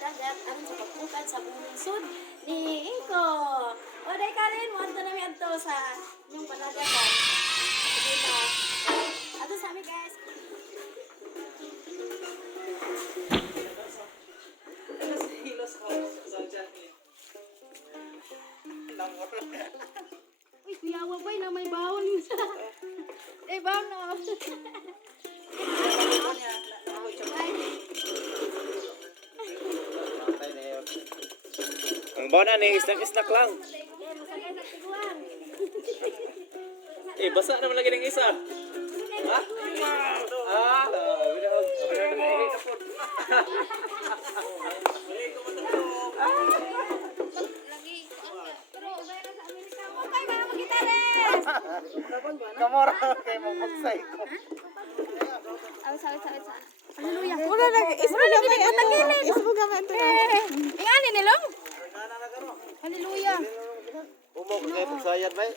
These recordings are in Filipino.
dagat aron sa pagpukad sa bungsod ni Inko. O day Karen, mo adto na mi adto sa inyong panadagan. Sige na. Adto sa amin guys. Uy, kuyawa ba na may bawon sa. Eh, bawon na. Ang bana ni snack lang. Basa naman lagi ng isa. Ha? Kamora kay mo pagsay ko. Hallelujah. Wala lagi. Ismo gamay ato. Ismo gamay ato. Ingani nilong? Hallelujah. Umo ko kay pagsayad bay.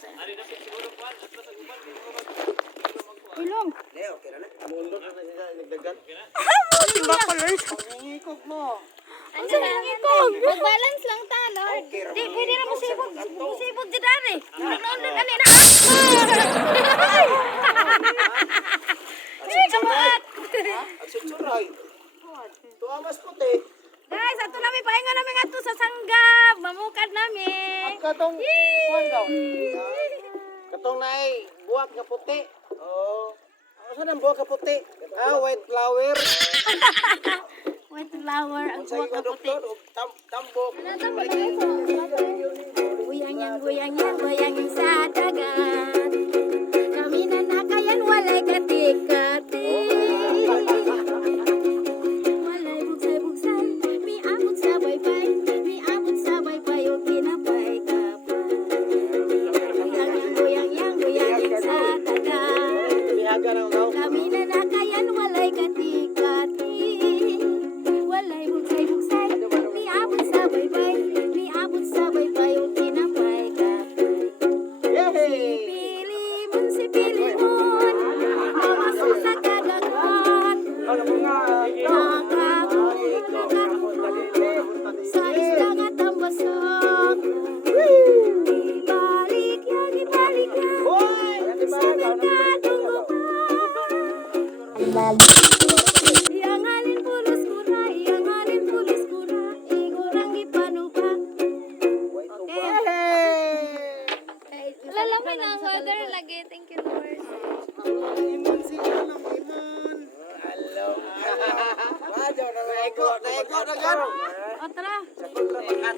Ilong. Mundo na sila nagdagan. Diba colors? Ngikog mo. Ano lang ikog? Mag-balance lang ta, Lord. Di, pwede na musibog. Musibog di dari. Nagnoon ani na. Kamat. Ang sutsuray. Tuwa mas puti. Guys, ato namin pahinga namin ato sa sanggab. Mamukad namin. Ang katong kuwan daw. Katong naay buwak nga puti. Oo. Ano saan ang buwak nga puti? White flower. White flower, ang Sa buwak na puti. tambok. Guyang yang sa dagat. Kami na nakayan, walay katik-katik. Walay bugsay-bugsay, miabot sa baybay. Miabot sa baybay, o kinapay-kapay. Guyang yang sa dagat. Bihaga ng daw. Kami na nakayan, walay katik-katik. Walay bugsay-bugsay, miabot sa baybay. Miabot sa baybay, o kinapay-kapay. Yay! Si Pilimon, mamasok sa kadagat. Sa isla nga tambasok. Ibalik yan, sa merkadong gubat. Iyangalin pulos kura, igurang ipanubak. Lalamay na ang weather lagi. Thank you, Lord. Imon siya ng imon. Hello. Wajo na naiko na gan. O, tara.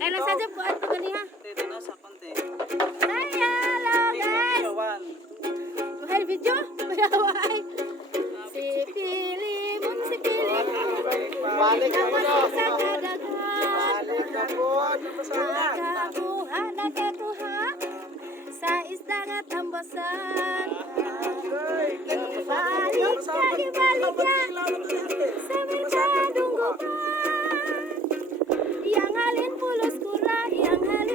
Ay, nasa dyan po. At ganiha. Dito na sa konti. Ay, hello, guys. Buhay video? Bayaway. Si Pilimon. Balik ka mo no. Sa kadagat. Balik ka po. Nakakuha. Sa isda nga tambasan. Balik ya. Sa merkadong gubat. Iyang halin pulos kura. Igurang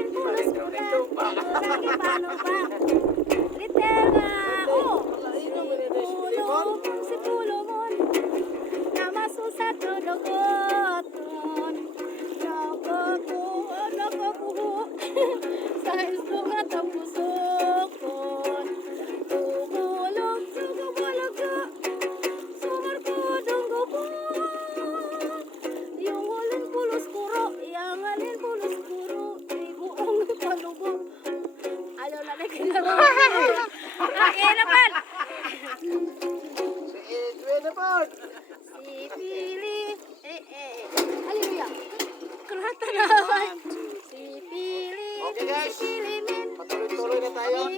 ipanubak. Little nga. Si Pulumon. Namaso sa dodogoton. Nakukuho. Sa isdo nga tambusokon. Tumulog ka. Sumarkudong gubat. Yung halin pulos kuro. Iyang halin pulos kuro. Iguong ipanubak. Ayaw na kinaro. Okay naman. Si Pili. Hallelujah. Kurata naman. Si Pili. Okay, guys. Si Pilimin. Patuloy na tayo.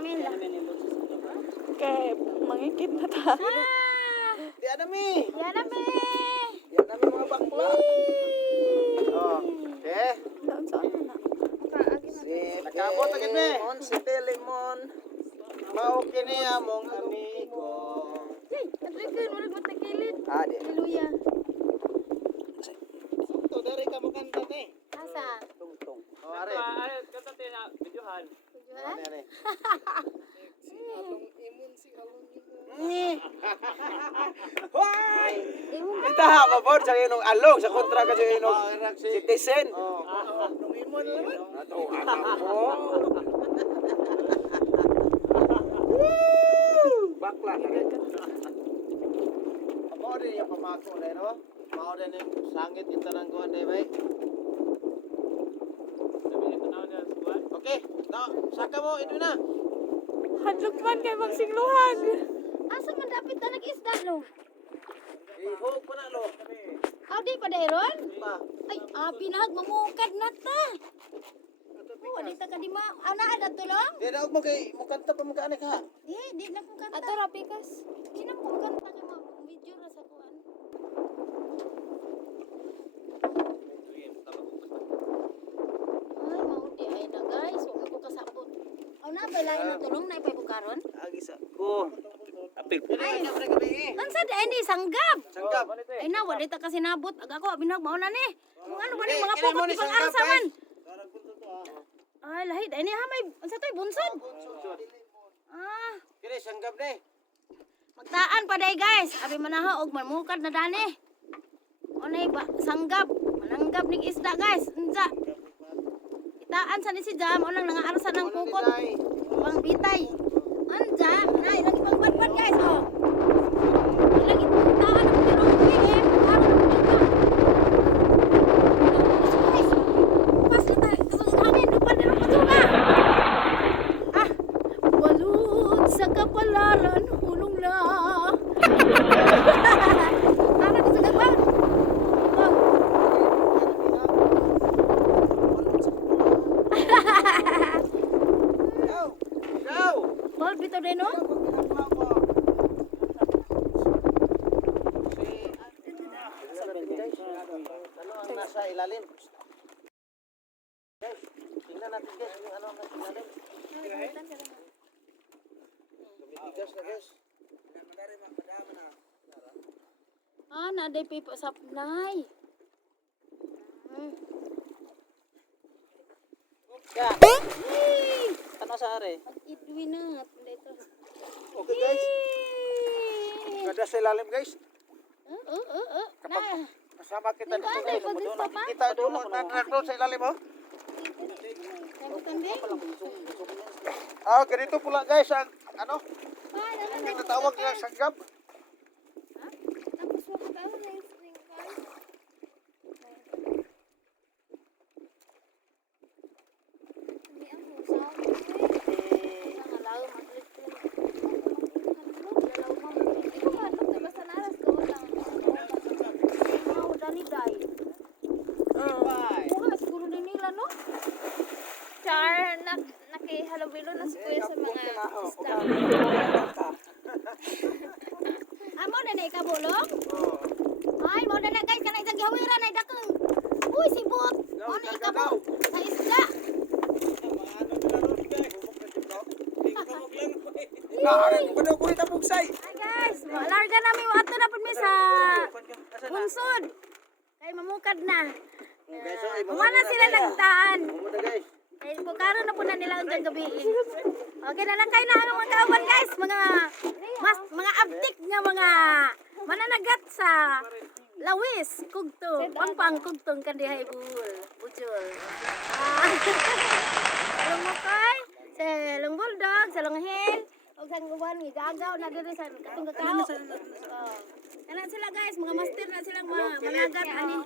namin lah. Kaya mangikit na ta. Di anami. Yan namin. Yan namin mga bakla. Oh, eh. Doon sa ano na. Nakabot na gid ni. Si Lemon. Mao kini among amigo. Hey, adrekan mo rin matakilid. Ah, di. Haleluya. To dari ka mo kanta ni. Asa? Tungtong. Oh, are. Kanta tayo na videohan. Tujuan? Ano ni? Hoy! Ewan ba? Kita ha mabor sa inong along sa kontra ka sa inong citizen. Oh. Nung imon naman. Ato bakla na rin. Amo din yung pamako dai no. Mao din yung sangit yung tanang kuan dai bay. Okay, na saka mo ito na. Hadlok man kay magsingluhan. Asa man dapat na nag-isda no? Ihog pa na lo. Aw di pa dayron? Pa. Ay, pinahag mamukad na ta. Oh, di ta kadima. Ana ada tulong? Di na og mo kay mo kanta pa magkaanak ha. Di na ko kanta. Ato rapikas. Sino ko kanta kay mo video ra sa kuan? Ay, maudi ay na guys. Huwag ko kasabot. Aw na, bailain na tulong na ipay bukaron. Agi sa ko. Apil po. Ay, na pare gabi. Lansa da ini sanggab. Sanggap. Ay na, wala ta kasi nabot. Aga ko, binag mao na ni. Kung ano ba ni Eh, mga kailan mo pukot ni ibang sanggap, arasaman. guys? Ay, lahid. Ay ni ha, may, unsa to'y bunsod? Ah, Kini sanggap ni. magtaan pa day guys. Abi manaha og mamukad na dani. Onay ba sanggap, mananggap ning isda guys. Unsa? Itaan sa ni si Jam unang nangaarsa ng pukot. Pang bitay. Anja, na ilang ibang badbad guys. Oh. Ilang itaan ang pirong eh. Guys, pas na tayo kasunghanin dupan din ang pasuga. Ah, walud sa kapalaran hulong na. Ano ko sa gagawin? Go. Bal bito din no? Ano ang nasa ilalim? Guys, tingnan natin guys kung ano ang nasa ilalim. Lumitigas na guys. Ah, naday pipo sa nay. Ka. Ano sa are? Pag-idwi na. Dito. Okay guys. Kada sa ilalim guys. Na. Kasama kita Dito dito ay guys. pag pa. Kita doon doon sa ilalim oh. Sabutan din. Ah, ganito pula guys ang ano? Ay, Ang tinatawag nilang sanggap. tapos mo pagkaon na yung spring card. Hindi ang husaw. Ang alaw, maglit-lit. Lalaw mo. Hindi ko manok. Basta naras ko lang. Wow, dani day. Buka, siguro din nila, no? Char, nakihalubilo na si Kuya sa mga isda. Amo na na ikabulong? Ay, mo na na guys, kanang isang gihawiran ay dakang. Uy, sibot. Mo na ikabul. Sa isda. Naaran ko daw ko itabugsay. Ay guys, larga namin ato na pud mi sa bunsod. Kay mamukad na. Guys, oh, Umana sila nagtaan. Muna guys. Kay pagkaroon na po na nila untang gabi. Okay na lang kayo na ang mga kauban guys, mga abtik nga mga mananagat sa lawis, kugto, pangpang kugtong kandihay bujol. Salong makoy, salong bulldog, salong hen, o sa uban ni gagaw na diri sa katong kakao. Kana sila guys, mga master na silang managat ani.